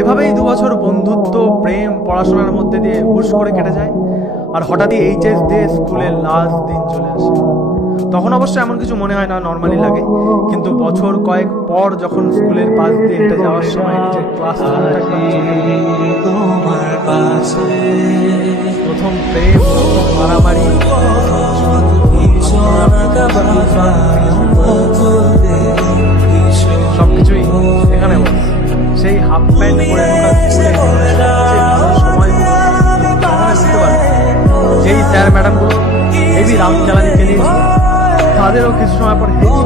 এভাবেই 2 বছর বন্ধুত্ব, প্রেম, পড়াশোনার মধ্যে দিয়ে হুশ করে কেটে যায়। আর হঠাৎই এইচএস দিয়ে স্কুলের লাস্ট দিন চলে আসে। তখন অবশ্য এমন কিছু মনে হয় না, নর্মালি লাগে। কিন্তু বছর কয়েক পর যখন স্কুলের পাশ দিয়ে হেঁটে যাওয়ার সময় নিজের ক্লাসরুমটা একবার চোখে পড়ে, প্রথম প্রেম, মারামারি, সবকিছুই এখানে বস। সেই হাফ প্যান্ট পরে যেই স্যার ম্যাডামগুলো হেভি রাম জ্বালানি চালিয়েছিল, তাদেরও কিছু সময় পর হেভি